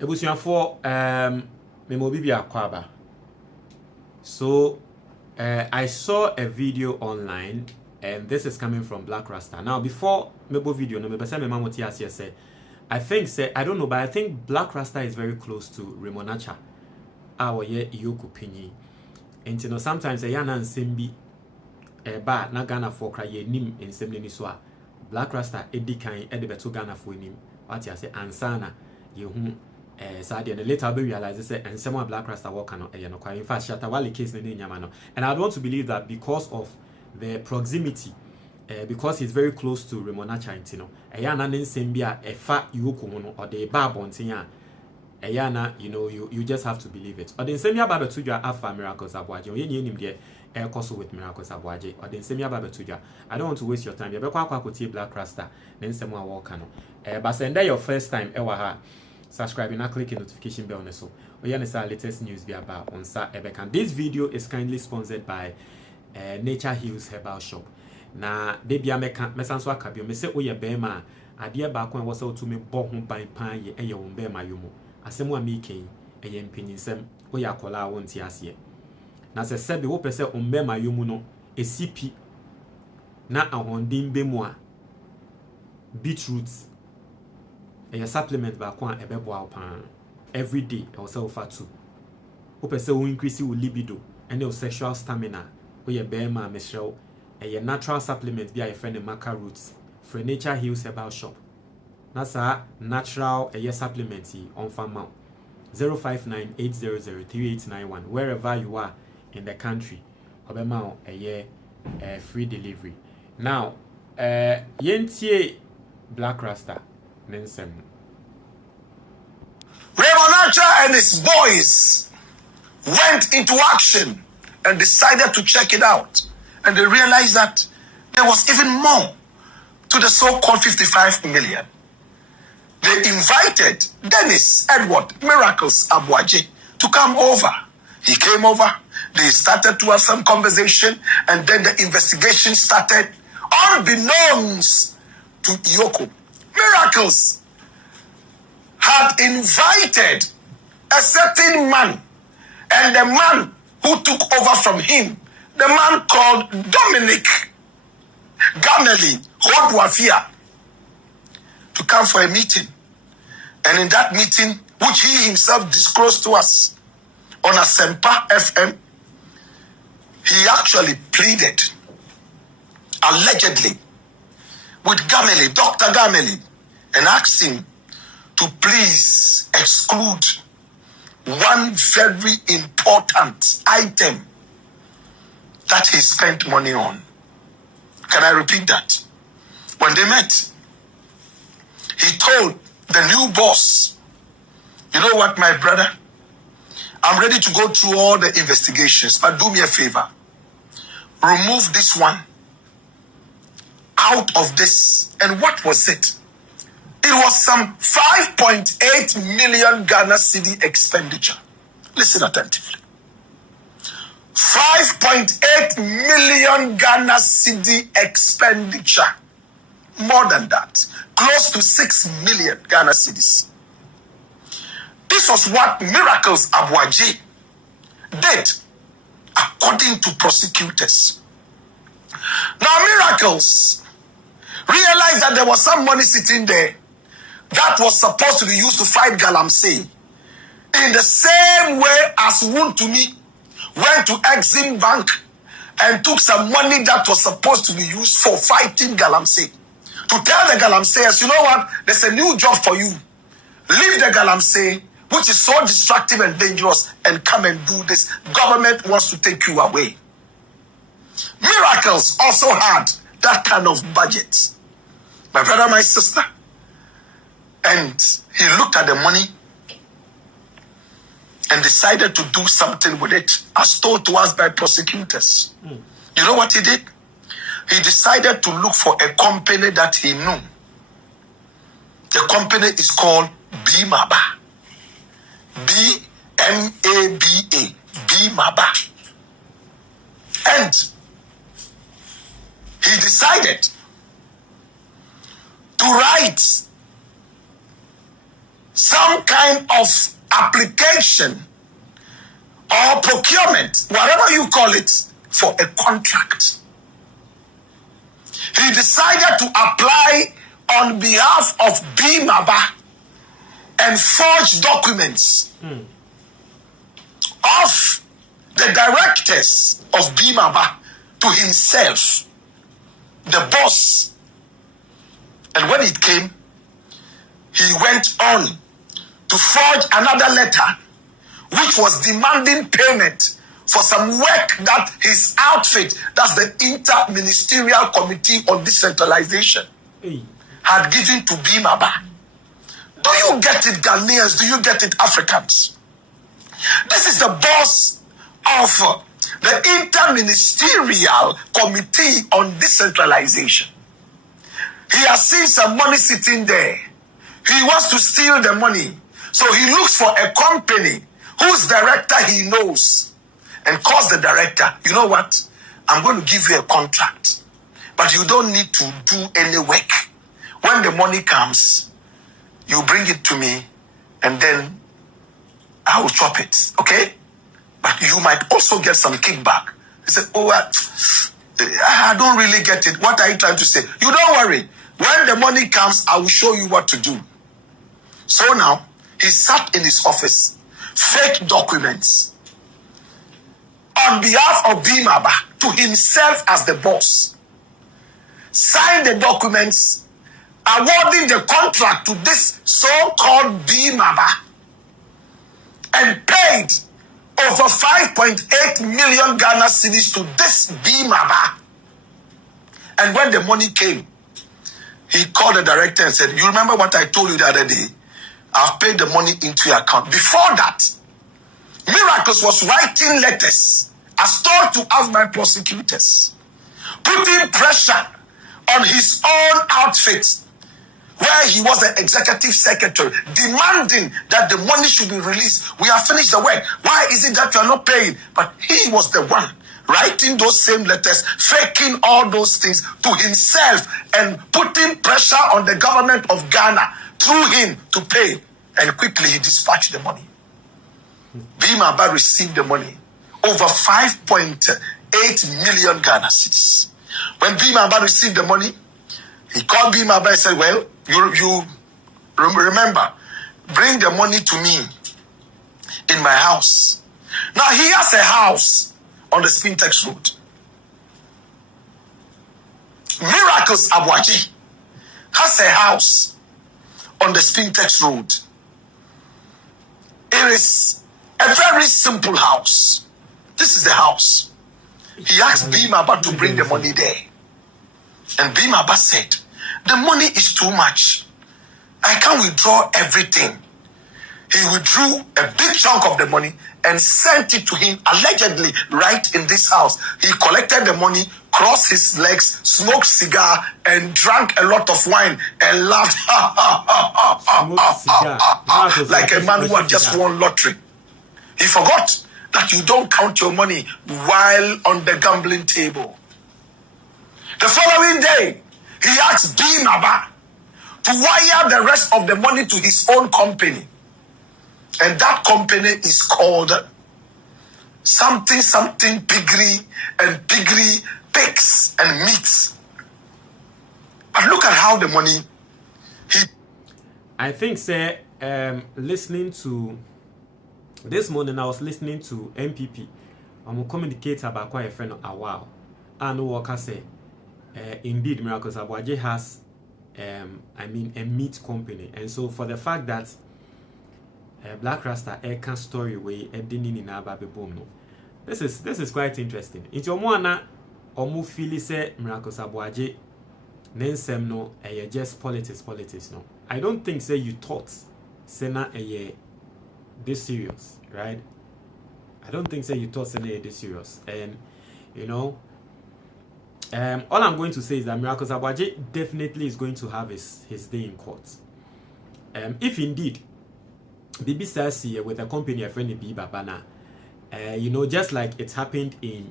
Ebusuafo memo bibi akwaba. So I saw a video online, and this is coming from Black Rasta. Now before mebo video no mebese me mamoti asie say I think I don't know, but I think Black Rasta is very close to Remonacha. Our ye Iyoko Pinyi. And you know sometimes a yana nsembi ba na Ghana for cry ye nim nsem ni so a Black Rasta edikan edebeto Ghana for nim. What you say ansana ye hu Sadia and later be realize say and some Black Rasta work no in fact Shatawale case ne nyama no. And I want to believe that because of the proximity, because he's very close to Remonacha intino eyana nsembia efa Iyoko no or the ba bontin a eyana, you know, you just have to believe it. Or the nsembia ba betudwa afa Miracles Aboagye ye nim de koso with Miracles Aboagye or the nsembia ba betudwa. I don't want to waste your time. You be kwa kotie Black Rasta then nsemu a work no but send your first time ewa ha subscribe and click the notification bell on so latest news be about on sa ebekan. This video is kindly sponsored by Nature Hills Herbal Shop. Na baby ameka mesanso akabio me se oye bema ade ba kon wo se to me bo ho ban pan ye eye won bema yomu asemu a meken eye mpinyisem oye akola won ti ase na se sebe wo pese on bema yomu no esipi na ahondin bemu a beetroot a supplement ba kon ebebo pan every day e wo se wo fa tu wo pese wo increase wo libido and your sexual stamina oye bema mesrew a natural supplement be a friend maca roots for Nature Hills Herbal Shop. That's a natural supplement on farm 059-800-3891 wherever you are in the country. Obema a free delivery. Now yentie Black Rasta Nensem. Remonacha and his boys went into action and decided to check it out. And they realized that there was even more to the so-called 55 million. They invited Dennis Edward Miracles Aboagye to come over. He came over. They started to have some conversation, and then the investigation started. Unbeknownst to Iyoko, Miracles had invited a certain man, and the man who took over from him, the man called Dominic Gameli Hodwafia, to come for a meeting. And in that meeting, which he himself disclosed to us on Asempa FM, he actually pleaded, allegedly, with Gameli, Dr. Gameli, and asked him to please exclude one very important item that he spent money on. Can I repeat that? When they met, he told the new boss, you know what, my brother? I'm ready to go through all the investigations, but do me a favor. Remove this one out of this. And what was it? It was some 5.8 million Ghana cedi expenditure. Listen attentively. 5.8 million Ghana cedi expenditure. More than that. Close to 6 million Ghana cedis. This was what Miracles Aboagye did, according to prosecutors. Now, Miracles realized that there was some money sitting there that was supposed to be used to fight Galamsey. In the same way as Wuntumi went to Exim Bank and took some money that was supposed to be used for fighting Galamsey. To tell the Galamseyers, you know what, there's a new job for you. Leave the Galamsey, which is so destructive and dangerous, and come and do this. Government wants to take you away. Miracles also had that kind of budget. My brother, my sister. And he looked at the money and decided to do something with it, as told to us by prosecutors. You know what he did? He decided to look for a company that he knew. The company is called B-Maba. B-M-A-B-A. B-Maba. And he decided to write some kind of application or procurement, whatever you call it, for a contract. He decided to apply on behalf of Bimaba and forge documents of the directors of Bimaba to himself, the boss. And when it came, he went on to forge another letter which was demanding payment for some work that his outfit, that's the Inter-Ministerial Committee on Decentralization, had given to Bimaba. Do you get it, Ghanaians? Do you get it, Africans? This is the boss of the Inter-Ministerial Committee on Decentralization. He has seen some money sitting there. He wants to steal the money. So he looks for a company whose director he knows and calls the director, you know what? I'm going to give you a contract, but you don't need to do any work. When the money comes, you bring it to me and then I will chop it, okay? But you might also get some kickback. He said, oh, I don't really get it. What are you trying to say? You don't worry. When the money comes, I will show you what to do. So now, he sat in his office, fake documents, on behalf of Bimaba, to himself as the boss. Signed the documents, awarding the contract to this so-called Bimaba, and paid over 5.8 million Ghana cedis to this Bimaba. And when the money came, he called the director and said, you remember what I told you the other day? I've paid the money into your account. Before that, Miracles was writing letters as told to us by prosecutors, putting pressure on his own outfit, where he was the executive secretary, demanding that the money should be released. We have finished the work. Why is it that you are not paying? But he was the one writing those same letters, faking all those things to himself and putting pressure on the government of Ghana through him to pay. And quickly he dispatched the money. Bimaba received the money, over 5.8 million Ghana cedis. When Bimaba received the money, he called Bimaba and said, well, you remember, bring the money to me in my house. Now he has a house on the Spintex Road. Miracles Aboagye has a house on the Spintex Road. It is a very simple house. This is the house. He asked Bimaba to bring the money there. And Bimaba said, the money is too much. I can't withdraw everything. He withdrew a big chunk of the money and sent it to him, allegedly, right in this house. He collected the money, crossed his legs, smoked cigar, and drank a lot of wine and laughed, like a man who had just won lottery. He forgot that you don't count your money while on the gambling table. The following day, he asked Bimaba to wire the rest of the money to his own company. And that company is called something piggery and piggery pigs and meats. But look at how the money I think, sir, listening to this morning, I was listening to MPP. I'm communicate about quite a friend a while. And Walker say, indeed, Miracles Aboagye has, a meat company. And so for the fact that Black Rasta can story way didn't in our boom. This is quite interesting. Into one omu feel say Miracles Aboagye nensem no just politics no. I don't think say you thought say na this serious, right? I don't think say you thought say na this serious. And you know, all I'm going to say is that Miracles Aboagye definitely is going to have his day in court. If indeed Bibi says here with a company a friend B Babana, you know, just like it happened in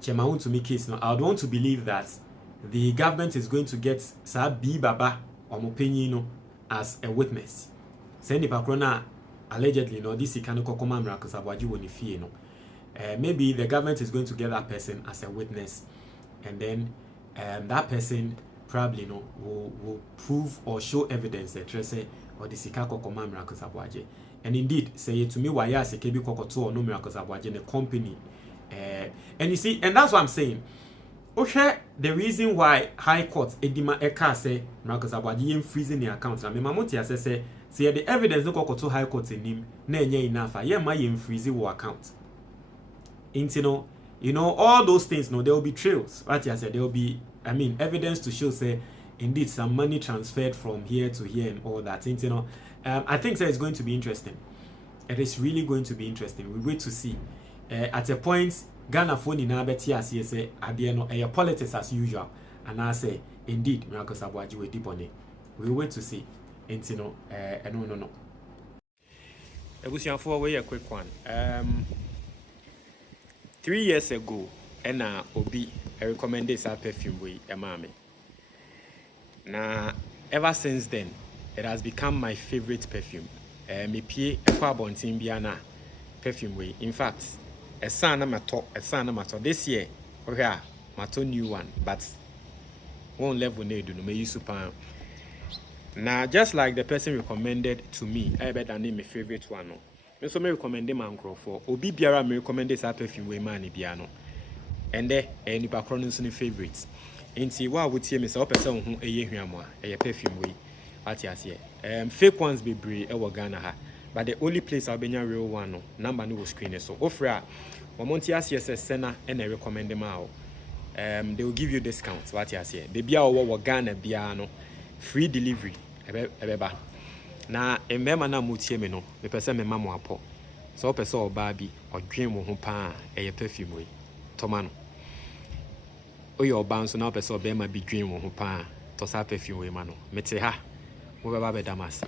Chemahun to me case. Now, I would want to believe that the government is going to get Sa B Baba or Mopenino as a witness. Say nipa krona allegedly no this can kokoma Miracles Aboagye woni fie no. Maybe the government is going to get that person as a witness, and then that person probably will prove or show evidence that say or the sika kokoma Miracles Aboagye. And indeed, say to me why yes kebi kokoto or no Miracles Aboagye the company. And you see, and that's what I'm saying. Okay, the reason why High Court Edima Eka say Miracles Aboagye freezing the account. I mean, Mamoti say the evidence no kokoto High Court in him na enye enough. Yeah, my freezing your account. You know, all those things. No, there will be trails. Right? I said there will be. I mean, evidence to show say indeed some money transferred from here to here and all that. I think that it's going to be interesting. It is really going to be interesting. We wait to see. At a point, Ghana phone in Abetia say at the end of politics as usual, and I say indeed Miracles Aboagye will deep on it. We wait to see. No. Ebusianfo we a quick one. 3 years ago, Ena Obi recommended this perfume we Emame. Now, ever since then, it has become my favorite perfume. Me pie ekwa bontin biana perfume we. In fact, a son mato this year. Okay, mato new one, but one level need no me use super. Now, just like the person recommended to me, I bet I name my favorite one. No. Me so me recommend man for Obi biara me recommend this perfume we man biano. And there any background is any favorites. Inti wa wotie me say person ho eye hwamo a perfume we. Ati ase. Fake ones be brave e Ghana ha. But the only place I'll be real one no number no screen so. Ofra Omonti ase sena and I recommend them out. They will give you discounts. What you say? They be our Ghana bia no free delivery. Ebeba. Na emema na mutie me no. Me pese me mama apo. So pese oba bi odwen wo ho pa e perfume we. Toma no. Oye oba nso na pese obema bi dwen wo ho pa to sa perfume we ma no. Mete ha. Wo beba be damasa.